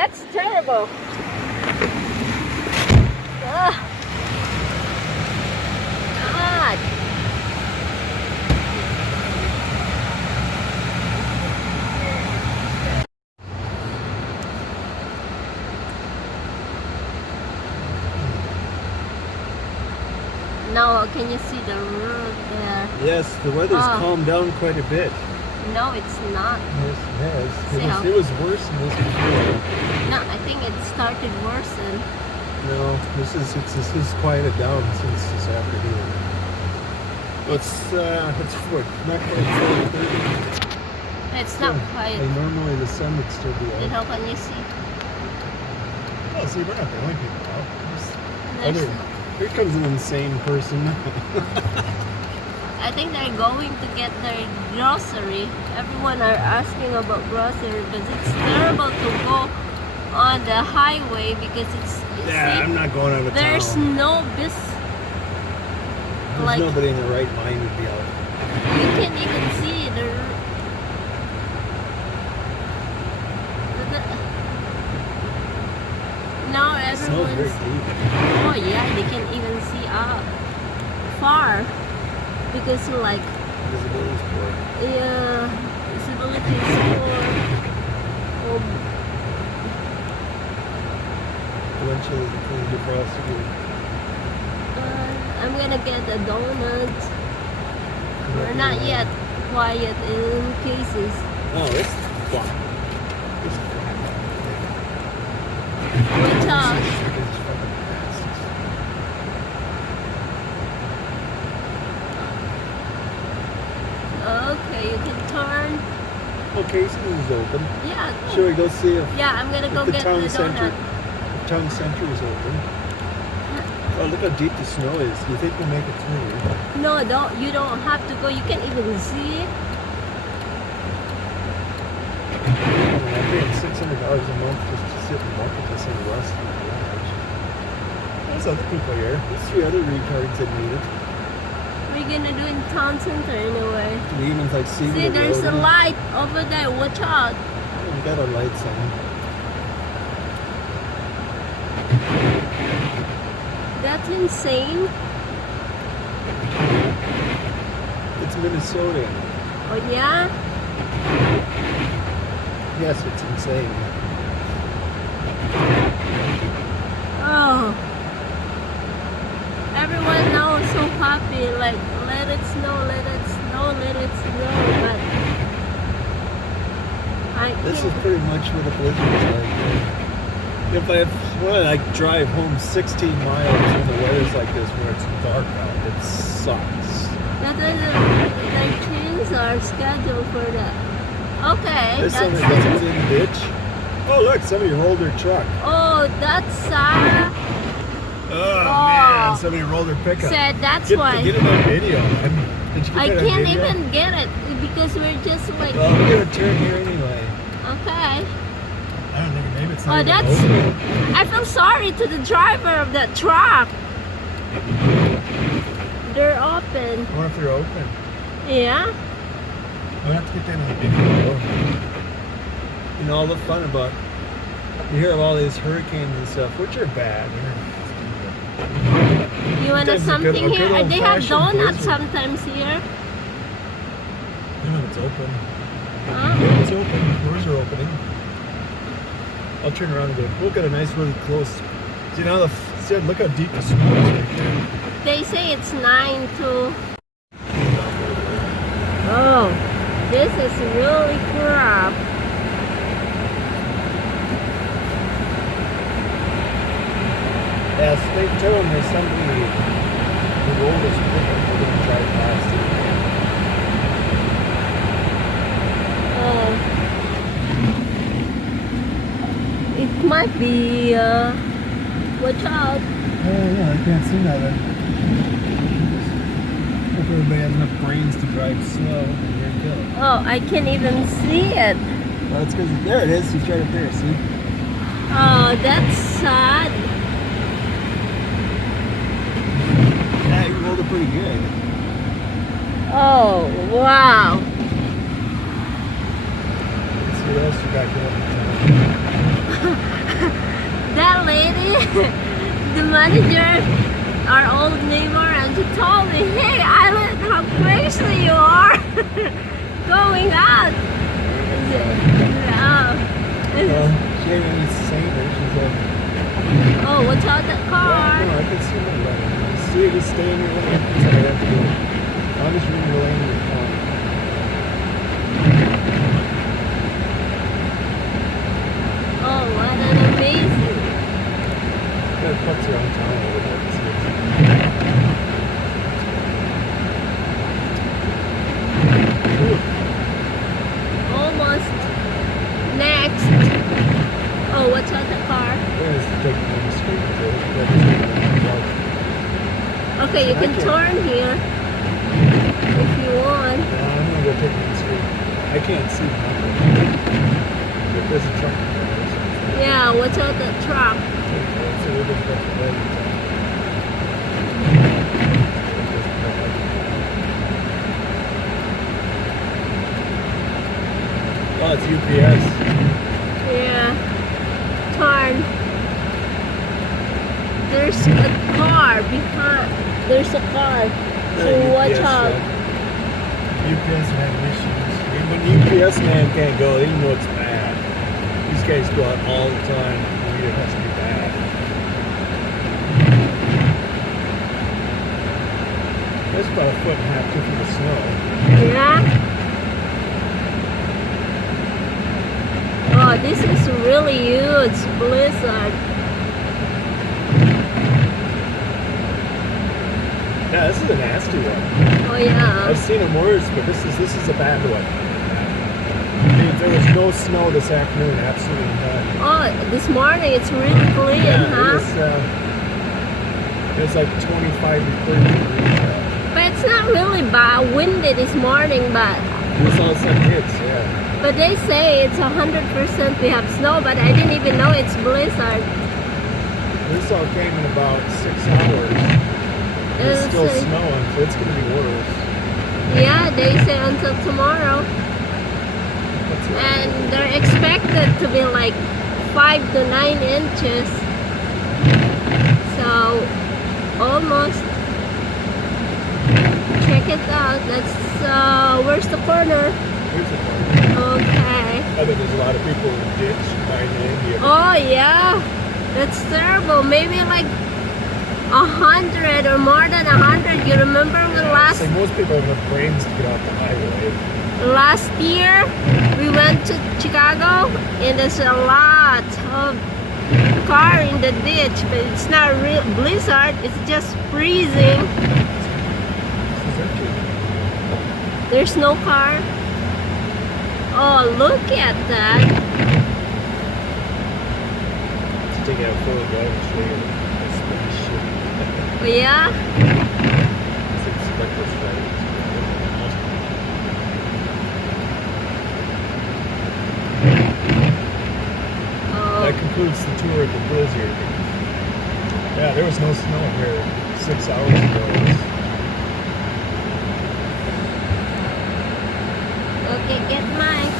that's terrible. God. Now, can you see the road there? Yes, the weather's calmed down quite a bit. No, it's not. Yes, it has. It was worse than this before. No, I think it started worse than. No, this is quieted down since this afternoon. It's not quite 4:30. It's not quite. And normally the sun would still be out. And how can you see? Oh, see, we're not the only people out. There's Here comes an insane person. I think they're going to get their grocery. Everyone are asking about grocery because it's terrible to go on the highway because it's see, I'm not going out of there's town. no There's nobody in their right mind would be out. You can't even see now everyone's. Very deep. Oh yeah, they can even see out far because like Visibility's poor. yeah, visibility is poor. Eventually, the clean defroster. I'm gonna get a donut. We're not yet quiet in cases. Oh, it's flat. It's Watch out. Okay, you can turn. Okay, so this is open. Yeah. Go. Shall we go see if Yeah, I'm gonna go the get town the center, donut. the town center is open? Oh, look how deep the snow is. Do you think we'll make it through? No, you don't have to go. You can't even see. I'm paying $600 a month just to sit and look at this in rust in the garage. There's other people here. There's 3 other retards that need it. We're gonna do in town center anyway. Do we even see See, there's a light over there. Watch out. Oh, we got our lights on. That's insane. It's Minnesota. Oh yeah? Yes, it's insane. Oh. Everyone now is so happy, like let it snow, let it snow, let it snow, but This is pretty much what a blizzard is like. If I drive home 16 miles when the weather's like this where it's dark out, it sucks. their trains are scheduled for that. Okay, There's that's somebody in the ditch. Oh look, somebody rolled their truck. Oh, that's sad. Oh man, somebody rolled their pickup. Said that's why. Get it on video. Did you get I that on can't video? even get it because we're just like. Well, we're gonna turn here anyway. Okay. I don't think maybe it's not Oh, even that's. open. I feel sorry to the driver of that truck. They're open. I wonder if they're open. Yeah. I'll have to get that on video. You know, all the fun about you hear of all these hurricanes and stuff, which are bad. You want Sometimes a something good here? They have old-fashioned donuts blizzard. sometimes here. No, it's open. Huh? It's open. Doors are opening. I'll turn around and go. We'll get a nice, really close. See now look how deep the snow is right there. They say it's 9 to. Oh, this is really crap. Yes, they tell them there's somebody who rolled this pickup. We're going to drive past it. It might be. Watch out. Oh yeah, I can't see nothing. Hope everybody has enough brains to drive slow. Here it goes. Oh, I can't even see it. Well, that's because there it is. He's right up there. See? Oh, that's sad. Yeah, you rolled it pretty good. Oh, wow. Let's see what else you got going on. manager, our old neighbor, and she told me, "Hey, Island, how crazy you are going out." Yeah. She ain't any saner. She's like, Oh, watch out that car. yeah, no, I can see my lane. See, just stay in your lane. That's how I have to do it. I'm just reading your lane. You're fine. Oh, what an amazing. Got pups around town over there. Almost. Next. Oh, watch out the car. There's the take on the street. Okay, you can turn here if you want. I'm gonna go take on the street. I can't see nothing. If there's a truck there. Yeah, watch out that truck. So we're just going to bed. Oh, it's UPS. Yeah. Turn. There's a car behind. There's a car. So watch out. UPS man missions. When the UPS man can't go, they know it's bad. These guys go out all the time. It has to be bad. That's about a foot and a half, 2 feet of snow. Yeah. Oh, this is really huge blizzard. Yeah, this is a nasty one. Oh yeah. I've seen them worse, but this is a bad one. There was no snow this afternoon, absolutely none. Oh, this morning it's really clean, Yeah, huh? it was like 25 to 30 degrees out. But it's not really bad. Windy this morning, but This all some hits, yeah. but they say it's 100% we have snow, but I didn't even know it's blizzard. This all came in about 6 hours. It's still snowing, so it's going to be worse. Yeah, they say until tomorrow. And they're expected to be like 5 to 9 inches. So, almost. Check it out. That's, where's the corner? Here's the part. Okay. I bet there's a lot of people in the ditch behind the India. Oh, yeah. That's terrible. Maybe like 100 or more than 100. You remember when It's like most people have enough brains to get off the highway. last year we went to Chicago and there's a lot of car in the ditch, but it's not real blizzard, it's just freezing. There's no car. Oh, look at that. Let's take out a photo drive and show you this shit. Oh, yeah? It's expected right. That concludes the tour of the blizzard. Yeah, there was no snow here 6 hours ago. Okay, get mine.